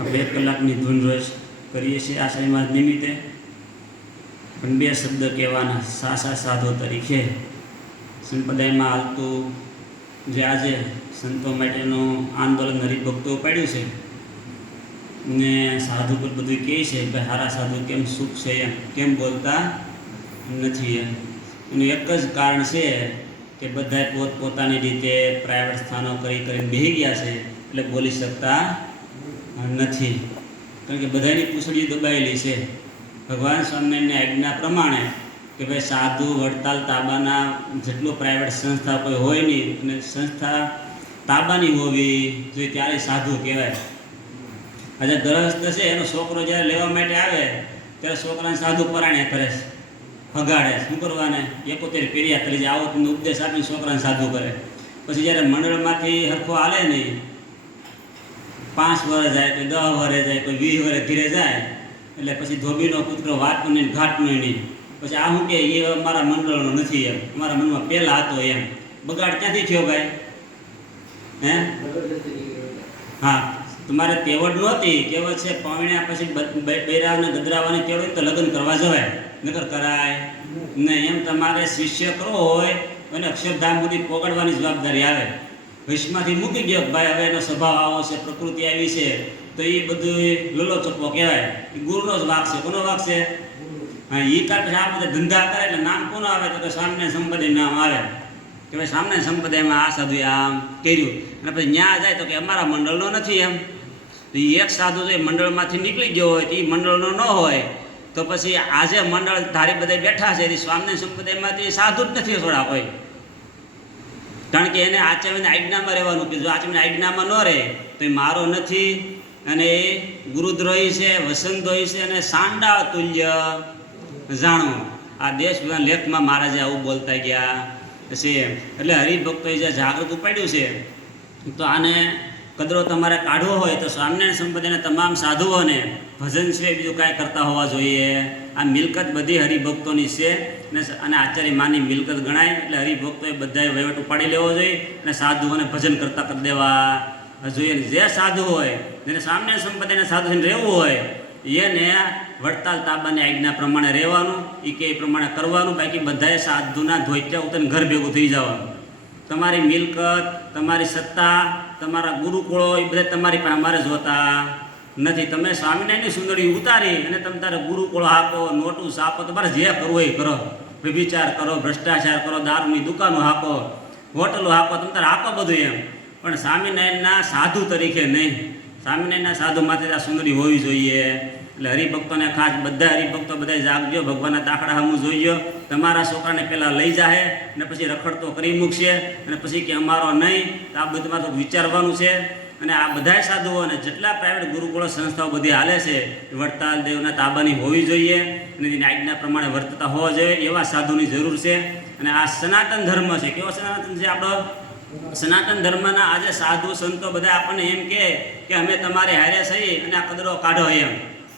આપણે 1 કલાકની ધૂન રોજ કરીએ છીએ આષાઢી માસ નિમિત્તે. પણ 2 શબ્દ કહેવાના સાધુ તરીકે. સંપ્રદાયમાં હાલતું જે આજે સંતો માટેનું આંદોલન હરિભક્તો પાડ્યું છે ને સાધુ પર બધું કહે છે કે સારા સાધુ કેમ સુખ છે એમ કેમ બોલતા નથી એમ. એનું એક જ કારણ છે કે બધા પોતપોતાની રીતે પ્રાઇવેટ સ્થાનો કરીને બેસી ગયા છે એટલે બોલી શકતા નથી. કારણ કે બધાની પૂંછડી દબાયેલી છે. ભગવાન સ્વામિનારાયણની આજ્ઞા પ્રમાણે કે ભાઈ સાધુ વડતાલ તાબાના જેટલું પ્રાઇવેટ સંસ્થા કોઈ હોય નહીં અને સંસ્થા તાબાની હોવી જોઈએ ત્યારે સાધુ કહેવાય. આજે ગ્રહસ્થ છે એનો છોકરો જ્યારે લેવા માટે આવે ત્યારે છોકરાને સાધુ પરાણે કરે છે, ફગાડે. શું કરવાને 71 પેરિયા કરી જાય આવો તમને ઉપદેશ આપીને છોકરાને સાધુ કરે. પછી જ્યારે મંડળમાંથી હરખો હાલે નહીં, 5 વર્ષ જાય, કોઈ 10 વર્ષ જાય, કોઈ 20 વર્ષ ઘીરે જાય એટલે પછી ધોબીનો પુત્ર વાતનું નહીં ઘાટનું નહીં. પછી આ શું કે એ અમારા મંડળનો નથી એમ, અમારા મનમાં પહેલાં હતો એમ. બગાડ ક્યાંથી થયો ભાઈ? હે હા, તમારે તેવડ નહોતી. કહેવત છે પાવણ્યા પછી બૈરાવને ગદરાવાની તેવડ હોય તો લગ્ન કરવા જવાય, નકર કરાય નહીં. એમ તમારે શિષ્ય કરવો હોય અને અક્ષરધામ સુધી પકડવાની જવાબદારી આવે. વિષમાંથી મૂકી ગયો ભાઈ હવે એનો સ્વભાવ આવો છે, પ્રકૃતિ આવી છે, તો એ બધું લોલો ચપ્પો કહેવાય. એ ગુરુનો જ વાક છે. કોનો વાક છે? હા, એ કાળ પછી આ બધા ધંધા કરે એટલે નામ કોનો આવે તો કે સ્વામિનારાયણ સંપ્રદાય નામ આવે કે ભાઈ સ્વામિનારાયણ સંપ્રદાયમાં આ સાધુએ આમ કર્યું. અને પછી ત્યાં જાય તો કે અમારા મંડળનો નથી એમ. તો એ એક સાધુ જો મંડળમાંથી નીકળી ગયો હોય તો એ મંડળનો ન હોય તો પછી આજે મંડળ ધારી બધા બેઠા છે એ સ્વામિનારાયણ સંપ્રદાયમાંથી સાધુ જ નથી થોડા કોઈ. કારણ કે એને આચરણની આજ્ઞામાં રહેવાનું કે જો આચરણની આજ્ઞામાં ન રહે તો એ મારો નથી અને એ ગુરુદ્રોહી છે, વસંતદ્રોહી છે અને સાંડા તુલ્ય જાણો. આ દેશના લેખમાં મહારાજે આવું બોલતા ગયા છે. એટલે હરિભક્તોએ જે જાગૃત ઉપાડ્યું છે તો આને કદરો તમારે કાઢવો હોય તો સ્વામિનારાયણ સંપ્રદાયના તમામ સાધુઓને ભજન સિવાય બીજું કાંઈ કરતા હોવા જોઈએ. આ મિલકત બધી હરિભક્તોની છે અને આચાર્ય માની મિલકત ગણાય. એટલે હરિભક્તોએ બધાએ વહીવટ ઉપાડી લેવો જોઈએ અને સાધુઓને ભજન કરતા કરી દેવા જોઈએ. જે સાધુ હોય જેને સ્વામિનારાયણ સંપ્રદાયના સાધુ રહેવું હોય એને વડતાલ તાબાની આજ્ઞા પ્રમાણે રહેવાનું, એ કે એ પ્રમાણે કરવાનું. બાકી બધાએ સાધુના ધોઈત્યા ઉતરીને ઘર ભેગું થઈ જવાનું. તમારી મિલકત, તમારી સત્તા, તમારા ગુરુકુળો એ બધા તમારી પાસે અમારે જોતા નથી. તમે સ્વામિનારાયણની સુંદરી ઉતારી અને તમે તારે ગુરુકુળો હાકો, નોટું સાપો, તમારે જે કરવું એ કરો. વ્યભિચાર કરો, ભ્રષ્ટાચાર કરો, દારૂની દુકાનો હાકો, હોટલો હાકો, તમે તારે હાકો બધું એમ. પણ સ્વામિનારાયણના સાધુ તરીકે નહીં. સ્વામિનારાયણના સાધુ માથે આ સુંદરી હોવી જોઈએ. એટલે હરિભક્તોને ખાસ બધા હરિભક્તો બધા જાગજો, ભગવાનના દાખલા હમું જોઈજો. તમારા છોકરાને પહેલાં લઈ જાય અને પછી રખડતો કરી મૂકશે અને પછી કે અમારો નહીં. તો આ બધું તો વિચારવાનું છે. અને આ બધા સાધુઓને જેટલા પ્રાઇવેટ ગુરુકુળો સંસ્થાઓ બધી હાલે છે વડતાલ દેવના તાબાની હોવી જોઈએ અને એની આજ્ઞા પ્રમાણે વર્તતા હોવા જોઈએ. એવા સાધુની જરૂર છે. અને આ સનાતન ધર્મ છે. કેવો સનાતન છે આપણો? સનાતન ધર્મના આજે સાધુ સંતો બધા આપણને એમ કે અમે તમારે હારે સહી અને આ કદરો કાઢો એમ.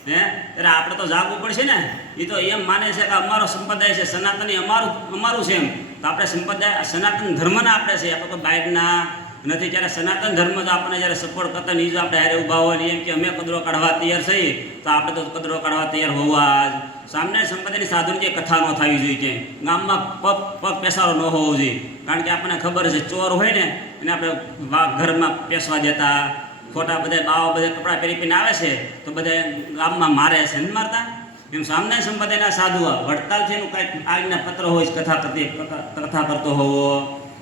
ત્યારે આપણે તો જાગવું પડશે ને. એ તો એમ માને છે કે અમારો સંપ્રદાય છે, સનાતની અમારું છે એમ. તો આપણે સંપ્રદાય સનાતન ધર્મના આપણે છે, આપણે તો બાઇકના નથી. ત્યારે સનાતન ધર્મ જો આપણને જ્યારે સપોર્ટ કરતા નહીં, જો આપણે હારે ઊભા હોય એમ કે અમે કદરો કાઢવા તૈયાર છીએ તો આપણે તો કદરો કાઢવા તૈયાર હોવા જ. સ્વામિનારાયણ સંપ્રદાયની સાધુની જે કથા ન થવી જોઈએ, કે ગામમાં પગ પેસારો ન હોવો જોઈએ. કારણ કે આપણને ખબર છે ચોર હોય ને એને આપણે ઘરમાં પેસવા દેતા, ખોટા બધા બાવા બધા કપડાં પહેરીને આવે છે તો બધા ગામમાં મારે છે, નથી મારતા? એમ સ્વામિનારાયણ સંપ્રદાયના સાધુ વડતાલથી એનું કાંઈક આજ્ઞા પત્ર હોય, કથા કરતો હોવો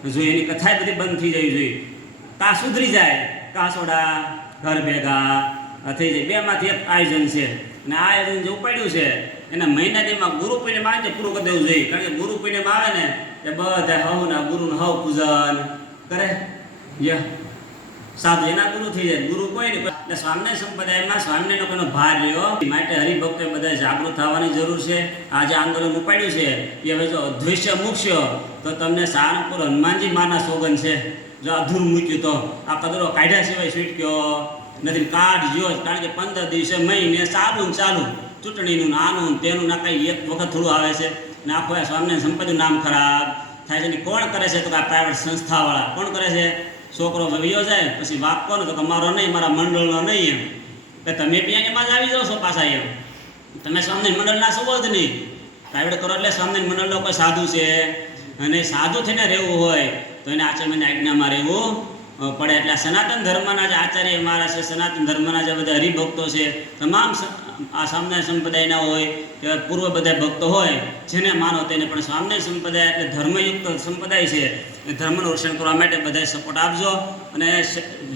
જોઈએ. એની કથા બધી બંધ થઈ જવી જોઈએ. કાં સુધરી જાય, કાસોડા ઘર ભેગા થઈ જાય. બેમાંથી એક આયોજન છે અને આ આયોજન જે ઉપાડ્યું છે એના મહિનાદીમાં ગુરુ પૂર્ણિમ આવે છે પૂરું કરી દેવું જોઈએ. કારણ કે ગુરુ પૂર્ણિમ આવે ને એ બધા હવના ગુરુનું હવ પૂજન કરે. સાધુ એના ગુરુ થઈ જાય, ગુરુ કોઈ નહીં. એટલે સ્વામિનારાયણ સંપ્રદાયમાં સ્વામિનારાયણનો કોઈનો ભાર રહ્યો માટે હરિભક્તોએ બધા જાગૃત થવાની જરૂર છે. આ જે આંદોલન ઉપાડ્યું છે એ હવે જો અદ્વેષ્ય મૂકશો તો તમને સારંગપુર હનુમાનજી માના સોગન છે. જો અધૂર મૂક્યું તો આ કદરો કાઢ્યા સિવાય છૂટક્યો નથી. કાઢજો જ. કારણ કે 15 દિવસે મહિને ચાલુ ચૂંટણીનું આનું તેનું ના કંઈ એક વખત થોડું આવે છે ને આખો સ્વામિનારાયણ સંપ્રદાયનું નામ ખરાબ થાય છે. ને કોણ કરે છે? તો આ પ્રાઇવેટ સંસ્થાવાળા. કોણ કરે છે? છોકરો વયો જાય પછી વાક કોનો? તો તમારો નહીં, મારા મંડળનો નહીં એમ. કે તમે બી એમાં જ આવી જાઓ છો પાછા એમ. તમે સ્વામિનારાયણ મંડળના છો જ નહીં. પ્રાઇવેટ કરો એટલે સ્વામિનારાયણ મંડળનો કોઈ સાધુ છે અને સાધુ થઈને રહેવું હોય તો એને આચરણની આજ્ઞામાં રહેવું પડે. એટલે સનાતન ધર્મના જે આચાર્ય મહારાજ છે, સનાતન ધર્મના જે બધા હરિભક્તો છે, તમામ આ સ્વામિનારાયણ સંપ્રદાયના હોય કે પૂર્વ બધા ભક્તો હોય, જેને માનો તેને પણ સ્વામિનારાયણ સંપ્રદાય એટલે ધર્મયુક્ત સંપ્રદાય છે. એ ધર્મનું રક્ષણ કરવા માટે બધાએ સપોર્ટ આપજો. અને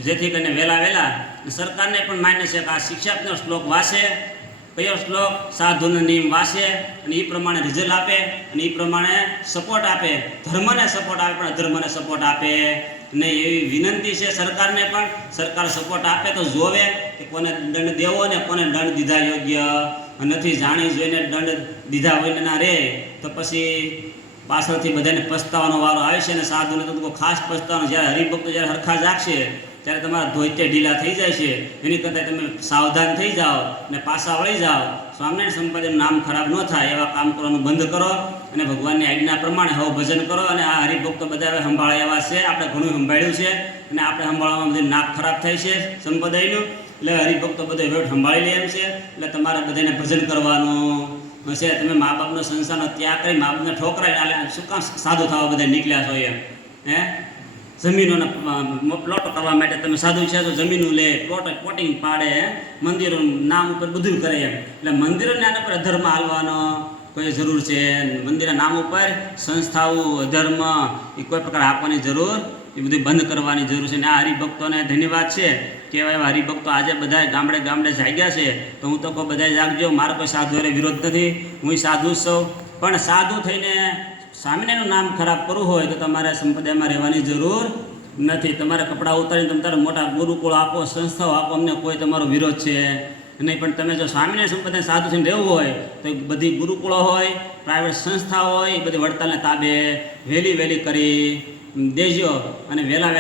જેથી કરીને વહેલા સરકારને પણ માન્ય છે કે આ શિક્ષાત્મક શ્લોક વાંચે, કયો શ્લોક સાધુનો નિયમ વાંચે અને એ પ્રમાણે રિઝલ્ટ આપે અને એ પ્રમાણે સપોર્ટ આપે. ધર્મને સપોર્ટ આપે પણ અધર્મને સપોર્ટ આપે નહીં, એવી વિનંતી છે સરકારને પણ. સરકાર સપોર્ટ આપે તો જોવે કે કોને દંડ દેવો ને કોને દંડ દીધા યોગ્ય નથી. જાણી જોઈને દંડ દીધા હોય ના રહે તો પછી પાછળથી બધાને પસ્તાવાનો વારો આવે છે. અને સાધુને તો ખાસ પસ્તાવાનો, જ્યારે હરિભક્તો જ્યારે હરખા જાગશે ત્યારે તમારા ધોઈતે ઢીલા થઈ જાય છે. એની કરતાં તમે સાવધાન થઈ જાઓ અને પાછા વળી જાઓ. સ્વામિનારાયણ સંપ્રદાયનું નામ ખરાબ ન થાય એવા કામ કરવાનું બંધ કરો અને ભગવાનની આજ્ઞા પ્રમાણે હવે ભજન કરો. અને આ હરિભક્તો બધા હવે સંભાળે એવા છે, આપણે ઘણું સંભાળ્યું છે અને આપણે સંભાળવામાં બધી નાક ખરાબ થાય છે સંપ્રદાયનું. એટલે હરિભક્તો બધે વેઠ સંભાળી લે એમ છે. એટલે તમારે બધાને ભજન કરવાનું છે. તમે મા બાપનો સંસારનો ત્યાગ કરી, મા બાપને ઠોકરાઈને આલે શું કામ સાધુ થવા બધા નીકળ્યા છો એમ? હે, જમીનોને પ્લોટ કરવા માટે તમે સાધુ છે તો જમીનો લે, પ્લોટિંગ પાડે, મંદિરોનું નામ ઉપર બધું કરે એમ. એટલે મંદિરોને આના પર અધર્મ હાલવાનો કોઈ જરૂર છે? મંદિરના નામ ઉપર સંસ્થાઓ અધર્મ એ કોઈ પ્રકાર આપવાની જરૂર, એ બધું બંધ કરવાની જરૂર છે. અને આ હરિભક્તોને ધન્યવાદ છે. કહેવાય એવા હરિભક્તો આજે બધા ગામડે જાગ્યા છે. તો હું તો કહું બધા જાગજો. મારો કોઈ સાધુ એટલે વિરોધ નથી, હું સાધુ જ છું. પણ સાધુ થઈને સ્વામિનારાયણનું નામ ખરાબ કરવું હોય તો તમારે સંપ્રદાયમાં રહેવાની જરૂર નથી. તમારે કપડાં ઉતારીને તમે તારા મોટા ગુરુકુળ આપો, સંસ્થાઓ આપો, અમને કોઈ તમારો વિરોધ છે નહીં. પણ તમે જો સ્વામિનારાયણ સંપ્રદાય સાધુ થઈને રહેવું હોય તો બધી ગુરુકુળો હોય, પ્રાઇવેટ સંસ્થાઓ હોય, એ બધી વડતાલને તાબે વહેલી કરી દેજો. અને વહેલા